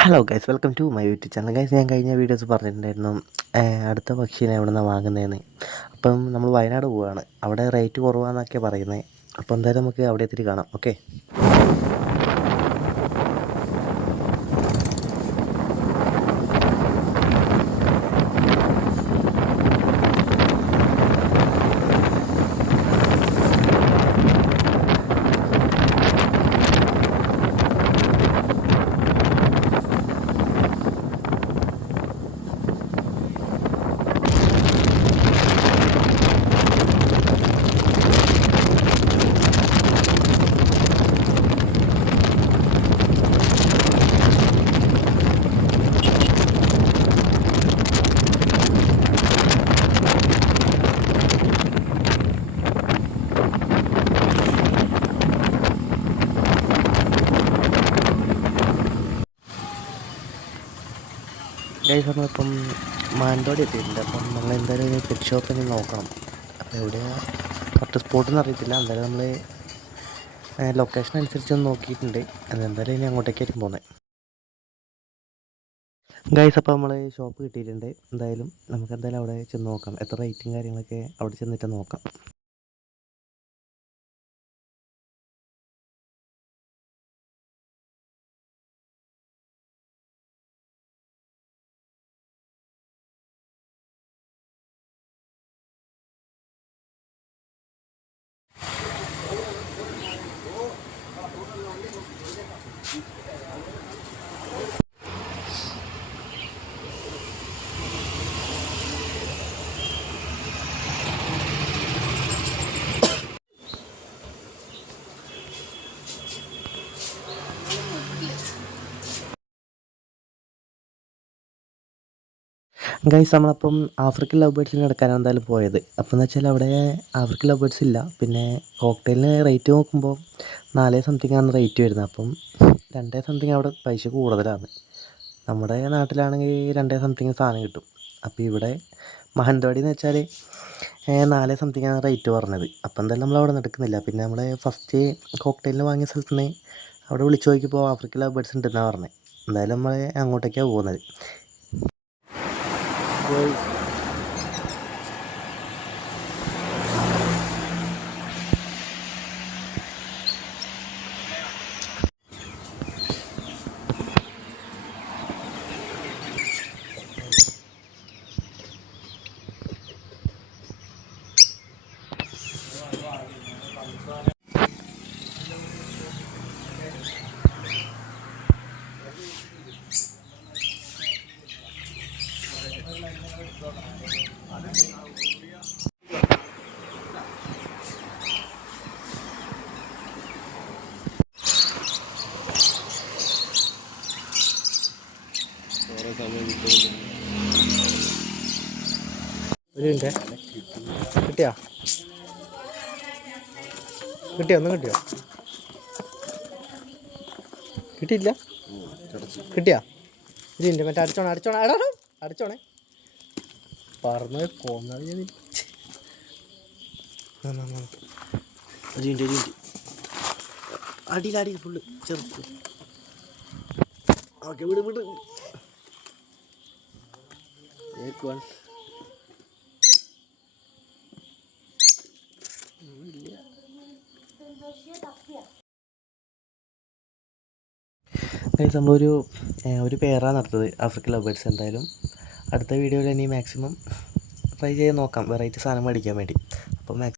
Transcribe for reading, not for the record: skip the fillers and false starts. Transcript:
Hello guys, welcome to my YouTube channel. Guys, ഞാൻ കഴിഞ്ഞ videos പറഞ്ഞിട്ടുണ്ടായിരുന്നു അടുത്ത പക്ഷീനെ എവിടെ നിന്നാണ് വാങ്ങുന്നതെന്ന്. അപ്പം നമ്മൾ വയനാട് പോവുകയാണ്. അവിടെ റേറ്റ് കുറവാണെന്നൊക്കെ പറയുന്നത്. അപ്പോൾ എന്തായാലും നമുക്ക് അവിടെ എത്തിയിട്ട് കാണാം. ഓക്കെ. ഗൈസ്, നമ്മളിപ്പം മാനന്തവാടി എത്തിയിട്ടുണ്ട്. അപ്പം നമ്മൾ എന്തായാലും ഒരു പെറ്റ് ഷോപ്പ് തന്നെ നോക്കണം. അപ്പോൾ എവിടെയാണ് കറക്റ്റ് സ്പോട്ടൊന്നും അറിയത്തില്ല. എന്തായാലും നമ്മൾ ലൊക്കേഷൻ അനുസരിച്ചൊന്ന് നോക്കിയിട്ടുണ്ട്. അതെന്തായാലും ഇനി അങ്ങോട്ടേക്കായിരിക്കും പോകുന്നത്. ഗൈസ്, അപ്പോൾ നമ്മൾ ഷോപ്പ് കിട്ടിയിട്ടുണ്ട്. എന്തായാലും നമുക്ക് എന്തായാലും അവിടെ ചെന്ന് നോക്കാം. എത്ര റേറ്റും കാര്യങ്ങളൊക്കെ അവിടെ ചെന്നിട്ട് നോക്കാം. ഗൈസ്, നമ്മളപ്പം ആഫ്രിക്കൻ ലവ് ബേർഡ്സിന് എടുക്കാനാണ് എന്തായാലും പോയത്. അപ്പോൾ എന്ന് വെച്ചാൽ അവിടെ ആഫ്രിക്കൻ ലവ് ബേർഡ്സ് ഇല്ല. പിന്നെ കോക്ടെയിലിന് റേറ്റ് നോക്കുമ്പോൾ 4 സംതിങ് ആണ് റേറ്റ് വരുന്നത്. അപ്പം 2 സംതിങ് അവിടെ പൈസ കൂടുതലാണ്. നമ്മുടെ നാട്ടിലാണെങ്കിൽ 2 സംതിങ് സാധനം കിട്ടും. അപ്പോൾ ഇവിടെ മാനന്തവാടി എന്ന് വെച്ചാൽ 4 സംതിങ് ആണ് റേറ്റ് പറഞ്ഞത്. അപ്പോൾ എന്തായാലും നമ്മൾ അവിടെ നടക്കുന്നില്ല. പിന്നെ നമ്മൾ ഫസ്റ്റ് കോക്ടെയിലിന് വാങ്ങിയ സ്ഥലത്ത് നിന്ന് അവിടെ വിളിച്ച് നോക്കിയപ്പോൾ ആഫ്രിക്കൻ ലവ് ബേർഡ്സ് ഉണ്ടെന്നാണ് പറഞ്ഞത്. എന്തായാലും നമ്മൾ അങ്ങോട്ടേക്കാണ് പോകുന്നത്. ഒരു മിനിറ്റ്. കിട്ടിയോ? ഒന്നും കിട്ടിയോ? കിട്ടിയില്ല. കിട്ടിയാ? ഒരു മിനിറ്റ്. മറ്റേ അടിച്ചോണേ പറഞ്ഞത് കൊന്നത്. ഒരു മിനിറ്റ്. അടിയിൽ ഫുള്ള് ചെറുത്ത്. ഓക്കെ, വിട്. നമ്മളൊരു പേരാണ് നടത്തത് ആഫ്രിക്കൻ ലവ് ബേർഡ്സ്. എന്തായാലും അടുത്ത വീഡിയോയിൽ ഇനി മാക്സിമം ട്രൈ ചെയ്ത് നോക്കാം വെറൈറ്റി സാധനം മേടിക്കാൻ വേണ്ടി. അപ്പോൾ